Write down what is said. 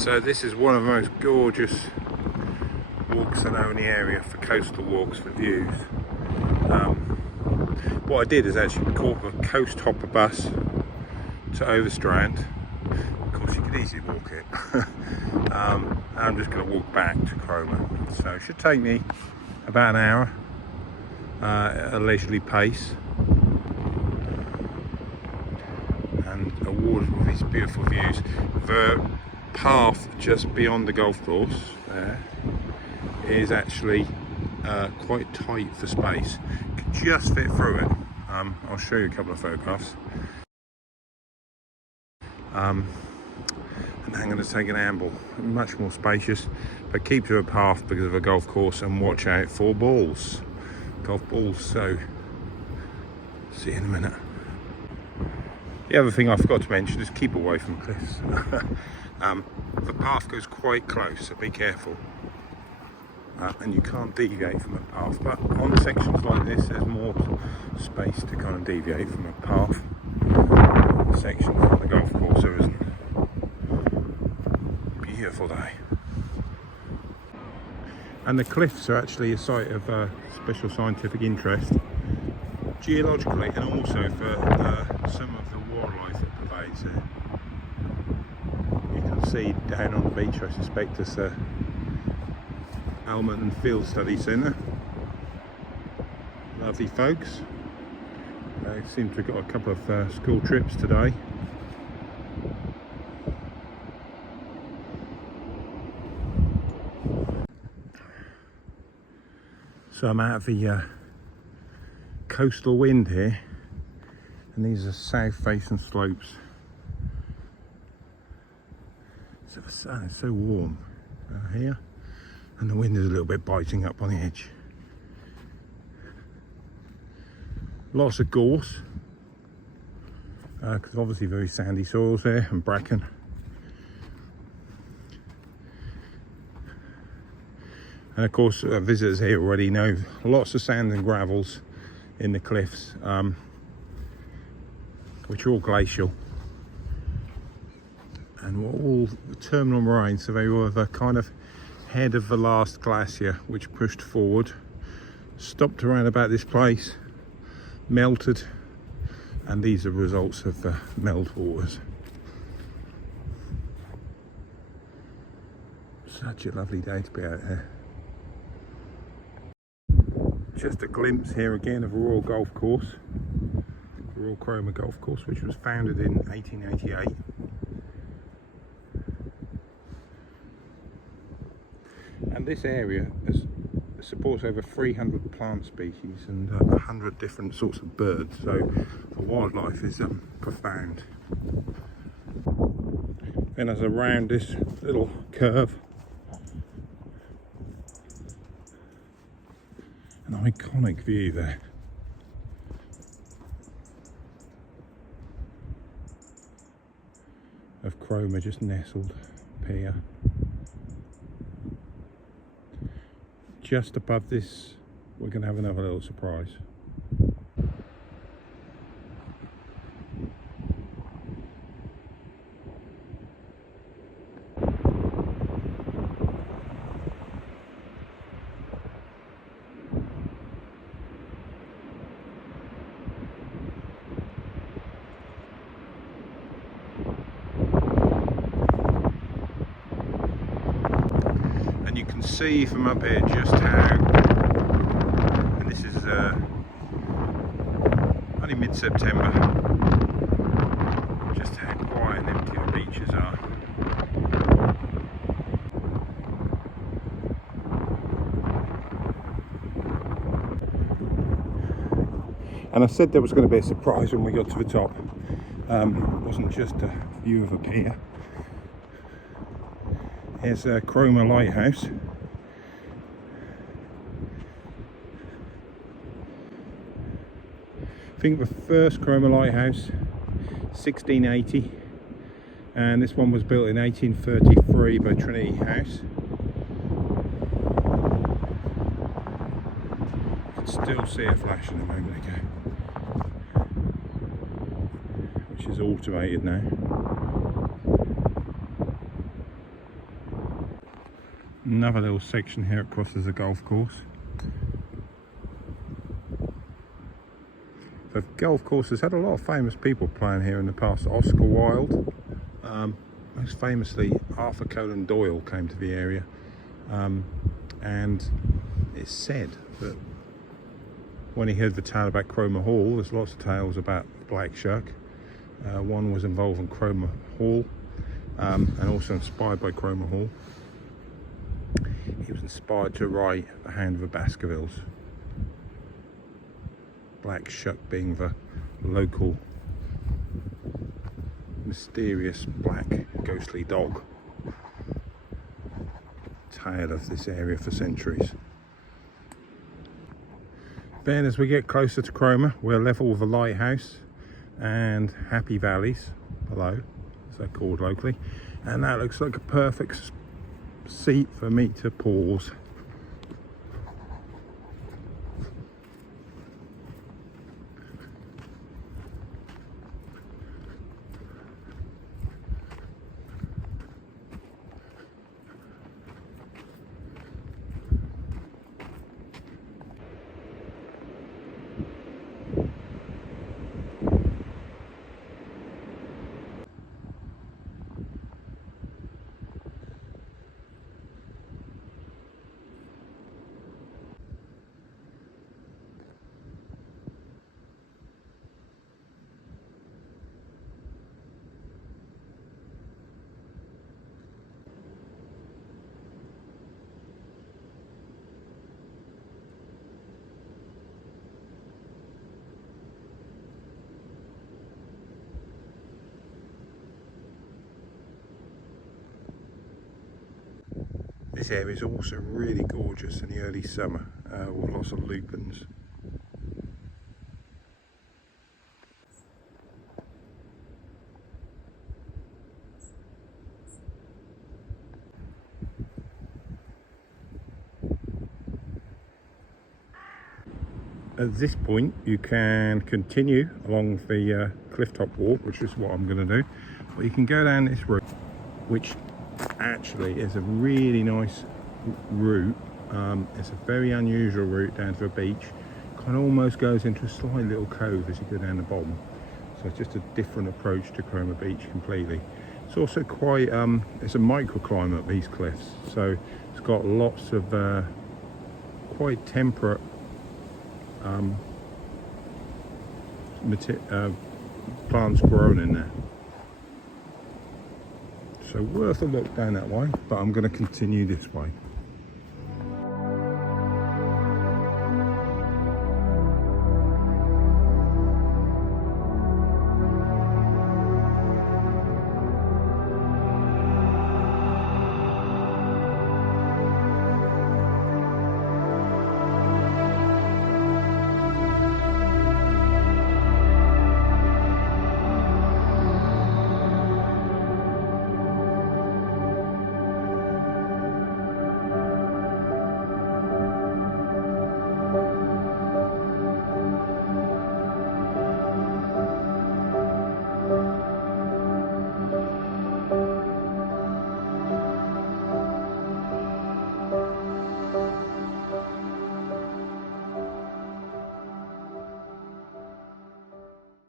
So this is one of the most gorgeous walks I know in the area for coastal walks for views. What I did is actually caught a CoastHopper bus to Overstrand. Of course you could easily walk it. I'm just going to walk back to Cromer. So it should take me about an hour at a leisurely pace. And awarded with these beautiful views. The path just beyond the golf course there is actually quite tight for space. You can just fit through it. I'll show you a couple of photographs. And I'm going to take an amble. Much more spacious, but keep to a path because of a golf course, and watch out for balls, golf balls. So see you in a minute. The other thing I forgot to mention is keep away from cliffs. The path goes quite close, so be careful. And you can't deviate from a path, but on sections like this there's more space to kind of deviate from a path. Sections on the golf course there isn't. Beautiful day. And the cliffs are actually a site of special scientific interest, geologically, and also for some of the wildlife that pervades there. You can see down on the beach, I suspect there's a Almond and Field Study Centre. Lovely folks. They seem to have got a couple of school trips today. So I'm out of the coastal wind here, and these are south facing slopes. So the sun is so warm here, and the wind is a little bit biting up on the edge. Lots of gorse, because obviously very sandy soils there, and bracken. And of course visitors here already know lots of sand and gravels in the cliffs, which are all glacial. And all the terminal moraines, so they were the kind of head of the last glacier which pushed forward, stopped around about this place, melted, and these are results of the meltwaters. Such a lovely day to be out here. Just a glimpse here again of a Royal Golf Course, the Royal Cromer Golf Course, which was founded in 1888. And this area supports over 300 plant species and 100 different sorts of birds, so the wildlife is profound. Then as around this little curve, an iconic view there. Of Cromer just nestled pier. Just above this, we're going to have another little surprise. And you can see from up here just how, and this is only mid-September, just how quiet and empty the beaches are. And I said there was going to be a surprise when we got to the top. It wasn't just a view of a pier. Here's Cromer Lighthouse. I think the first Cromer Lighthouse, 1680, and this one was built in 1833 by Trinity House. You can still see it flashing a moment ago, which is automated now. another little section here that crosses the golf course. The golf course has had a lot of famous people playing here in the past. Oscar Wilde, most famously Arthur Conan Doyle came to the area, and it's said that when he heard the tale about Cromer Hall, there's lots of tales about black shark. One was involving Cromer Hall, and also inspired by Cromer Hall. He was inspired to write The Hand of the Baskervilles. Black shuck being the local mysterious black ghostly dog. Tale of this area for centuries. Then as we get closer to Cromer, we're level with a lighthouse and Happy Valleys below, as they're called locally, and that looks like a perfect seat for me to pause. This area is also really gorgeous in the early summer, with lots of lupins. At this point you can continue along the clifftop walk, which is what I'm going to do, or you can go down this route, which actually is a really nice route. It's a very unusual route down to the beach. Kind of almost goes into a slight little cove as you go down the bottom, so it's just a different approach to Cromer Beach completely. It's also quite it's a microclimate, these cliffs, so it's got lots of quite temperate plants grown in there. So worth a look down that way, but I'm going to continue this way.